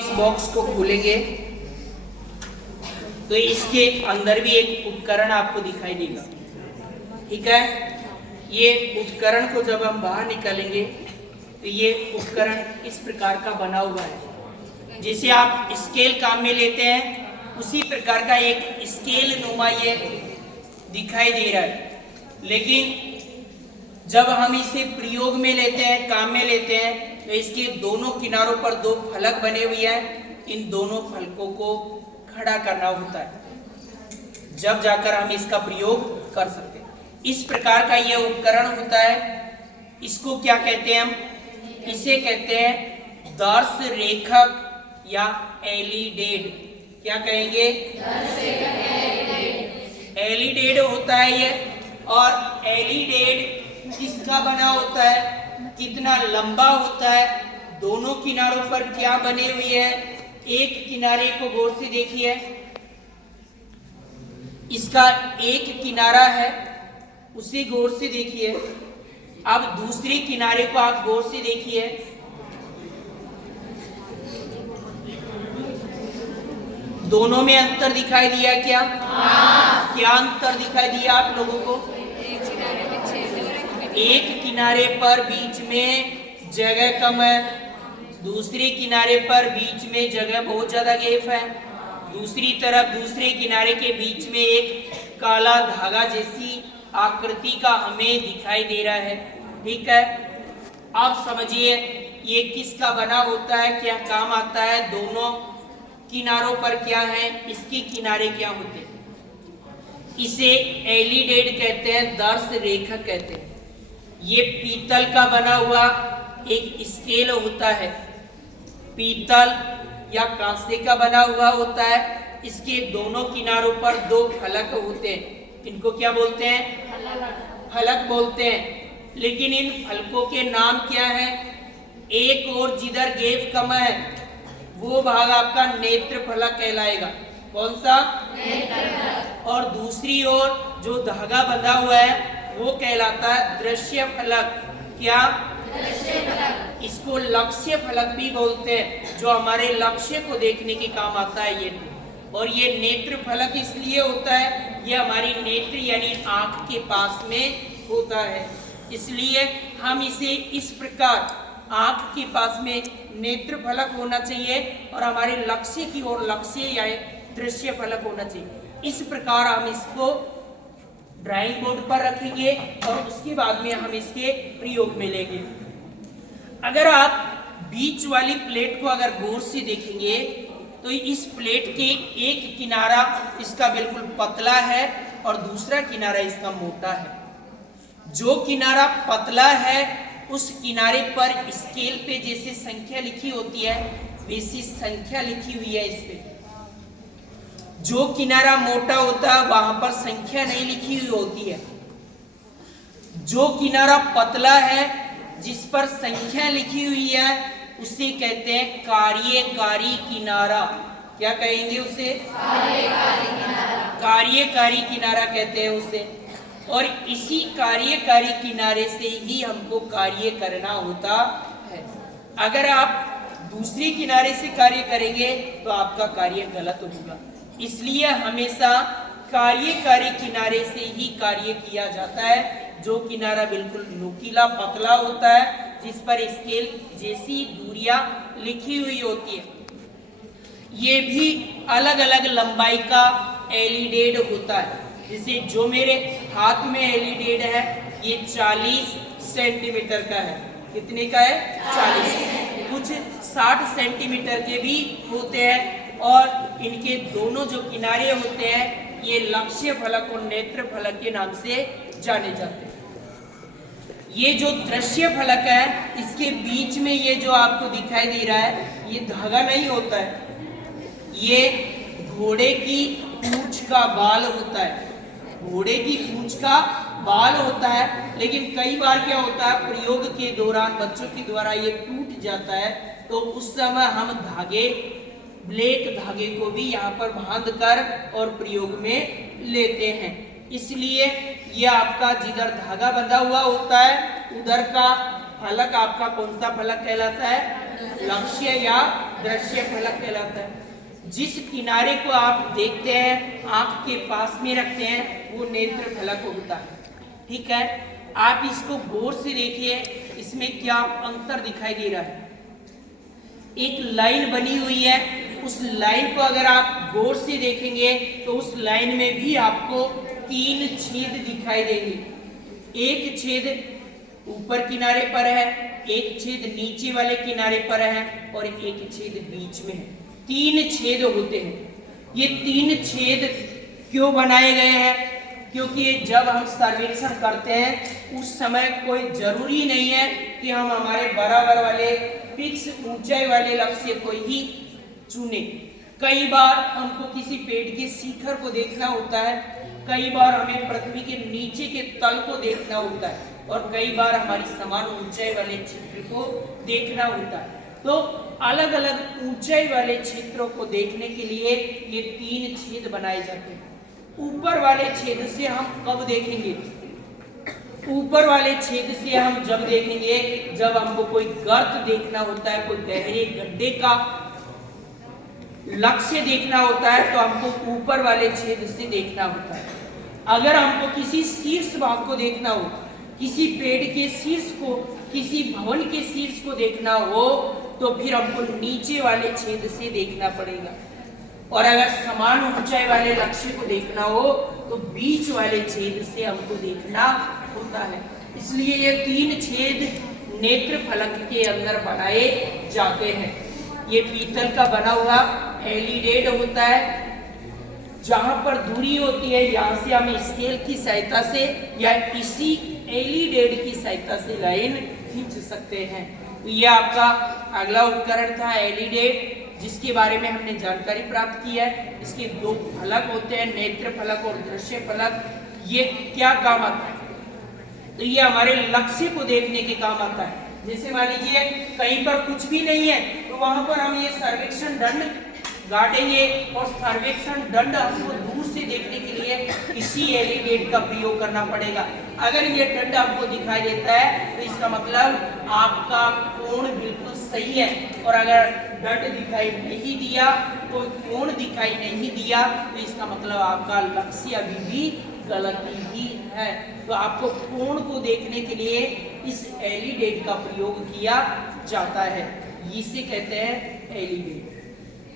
इस बॉक्स को खोलेंगे तो इसके अंदर भी एक उपकरण आपको दिखाई देगा। ठीक है, ये उपकरण को जब हम बाहर निकालेंगे तो ये उपकरण इस प्रकार का बना हुआ है। जैसे आप स्केल काम में लेते हैं उसी प्रकार का एक स्केल नुमा ये दिखाई दे रहा है, लेकिन जब हम इसे प्रयोग में लेते हैं, काम में लेते हैं, तो इसके दोनों किनारों पर दो फलक बने हुए हैं। इन दोनों फलकों को खड़ा करना होता है, जब जाकर हम इसका प्रयोग कर सकते हैं। इस प्रकार का यह उपकरण होता है। इसको क्या कहते हैं हम? इसे कहते हैं दर्श रेखक या एलिडेड। क्या कहेंगे? एलिडेड होता है ये। और एलिडेड किसका बना होता है, कितना लंबा होता है, दोनों किनारों पर क्या बने हुए हैं। एक किनारे को गौर से देखिए, इसका एक किनारा है, उसे गौर से देखिए। अब दूसरे किनारे को आप गौर से देखिए, दोनों में अंतर दिखाई दिया क्या? हाँ। क्या अंतर दिखाई दिया आप लोगों को? एक किनारे पर बीच में जगह कम है, दूसरे किनारे पर बीच में जगह बहुत ज्यादा गैप है। दूसरी तरफ दूसरे किनारे के बीच में एक काला धागा जैसी आकृति का हमें दिखाई दे रहा है। ठीक है, अब समझिए ये किसका बना होता है, क्या काम आता है, दोनों किनारों पर क्या है, इसके किनारे क्या होते हैं। इसे एलिडेड कहते हैं, दर्श रेखक कहते हैं। ये पीतल का बना हुआ एक स्केल होता है, पीतल या कांसे का बना हुआ होता है। इसके दोनों किनारों पर दो फलक होते हैं, इनको क्या बोलते हैं? फलक बोलते हैं। लेकिन इन फलकों के नाम क्या है? एक और जिधर गैप कम है वो भाग आपका नेत्र फलक कहलाएगा। कौन सा? नेत्र फलक। और दूसरी ओर जो धागा बंधा हुआ है वो कहलाता है दृश्य फलक। क्या? दृश्य फलक। इसको लक्ष्य फलक भी बोलते हैं, जो हमारे लक्ष्य को देखने के काम आता है ये। और ये नेत्र फलक इसलिए होता है, ये हमारी नेत्र यानी आंख के पास में होता है, इसलिए हम इसे इस प्रकार आंख के पास में नेत्र फलक होना चाहिए और हमारे लक्ष्य की ओर लक्ष्य या दृश्य फलक होना चाहिए। इस प्रकार हम इसको ड्राइंग बोर्ड पर रखेंगे और उसके बाद में हम इसके प्रयोग में लेंगे। अगर आप बीच वाली प्लेट को अगर गौर से देखेंगे तो इस प्लेट के एक किनारा इसका बिल्कुल पतला है और दूसरा किनारा इसका मोटा है। जो किनारा पतला है उस किनारे पर स्केल पे जैसे संख्या लिखी होती है वैसी संख्या लिखी हुई है इस पे। जो किनारा मोटा होता है वहां पर संख्या नहीं लिखी हुई होती है। जो किनारा पतला है जिस पर संख्या लिखी हुई है उसे कहते हैं कार्यकारी किनारा। क्या कहेंगे उसे? कार्यकारी किनारा। कार्यकारी किनारा कहते हैं उसे। और इसी कार्यकारी किनारे से ही हमको कार्य करना होता है। अगर आप दूसरे किनारे से कार्य करेंगे तो आपका कार्य गलत होगा। इसलिए हमेशा कार्यकारी किनारे से ही कार्य किया जाता है। जो किनारा बिल्कुल नुकीला पतला होता है, जिस पर स्केल जैसी दूरियां लिखी हुई होती है। ये भी अलग अलग लंबाई का एलिडेड होता है। जैसे जो मेरे हाथ में एलिडेड है ये 40 सेंटीमीटर का है। कितने का है? 40। कुछ 60 सेंटीमीटर के भी होते हैं और इनके दोनों जो किनारे होते हैं ये लक्ष्य फलक और नेत्र फलक के नाम से जाने जाते हैं। ये जो दृश्य फलक है इसके बीच में ये जो आपको दिखाई दे रहा है ये धागा नहीं होता है, ये घोड़े की पूंछ का बाल होता है। घोड़े की पूंछ का बाल होता है, लेकिन कई बार क्या होता है प्रयोग के दौरान बच्चों के द्वारा ये टूट जाता है, तो उस समय हम धागे ब्लैक धागे को भी यहाँ पर बांध कर और प्रयोग में लेते हैं। इसलिए ये आपका जिधर धागा बंधा हुआ होता है उधर का फलक आपका कौन सा फलक कहलाता है? लक्ष्य या दृश्य फलक कहलाता है। जिस किनारे को आप देखते हैं, आंख के पास में रखते हैं, वो नेत्र फलक होता है। ठीक है, आप इसको गौर से देखिए, इसमें क्या अंतर दिखाई दे रहा है। एक लाइन बनी हुई है, उस लाइन को अगर आप गौर से देखेंगे तो उस लाइन में भी आपको 3 छेद दिखाई देंगे। एक छेद ऊपर किनारे पर है, एक छेद नीचे वाले किनारे पर है और एक छेद बीच में है। 3 छेद होते हैं। ये 3 छेद क्यों बनाए गए हैं? क्योंकि जब हम सर्वेक्षण करते हैं उस समय कोई जरूरी नहीं है कि हम हमारे बराबर वाले फिक्स ऊंचाई वाले लक्ष्य को ही चुने। कई बार हमको किसी पेड़ के शिखर को देखना होता है, कई बार हमें पृथ्वी के नीचे के तल को देखना होता है और कई बार हमारी समान ऊंचाई वाले क्षेत्र को देखना होता है। तो अलग अलग ऊंचाई वाले क्षेत्रों को देखने के लिए ये 3 छेद बनाए जाते हैं। ऊपर वाले छेद से हम कब देखेंगे? ऊपर वाले छेद से हम जब देखेंगे जब हमको कोई गर्त देखना होता है, कोई गहरे गड्ढे का लक्ष्य देखना होता है, तो हमको ऊपर वाले छेद से देखना होता है। अगर हमको किसी शीर्ष भाग को देखना हो, किसी पेड़ के शीर्ष को, किसी भवन के शीर्ष को देखना हो, तो फिर हमको नीचे वाले छेद से देखना पड़ेगा। और अगर समान ऊंचाई वाले लक्ष्य को देखना हो तो बीच वाले छेद से हमको देखना होता है। इसलिए ये 3 छेद नेत्र फलक के अंदर बनाए जाते हैं। ये पीतल का बना हुआ एलिडेड होता है। जहां पर दूरी होती है, यहाँ से हम स्केल की सहायता से या इसी एलिडेड की सहायता से लाइन खींच सकते हैं। तो ये आपका अगला उपकरण था एलिडेड, जिसके बारे में हमने जानकारी प्राप्त की है। इसके 2 फलक होते हैं, नेत्र फलक और दृश्य फलक। ये क्या काम आता है? तो ये हमारे लक्ष्य को देखने के काम आता है। जैसे मान लीजिए कहीं पर कुछ भी नहीं है तो वहां पर हम ये सर्वेक्षण दंड गाड़ेंगे और सर्वेक्षण दंड हमको दूर से देखने के लिए इसी एलिडेड का प्रयोग करना पड़ेगा। अगर ये दंड आपको दिखाई देता है तो इसका मतलब आपका कोण बिल्कुल सही है, और अगर दंड दिखाई नहीं दिया, कोई कोण दिखाई नहीं दिया, तो इसका मतलब आपका लक्ष्य अभी भी गलत ही है। तो आपको कोण को देखने के लिए इस एलिडेड का प्रयोग किया जाता है। इसे कहते हैं एलिडेड।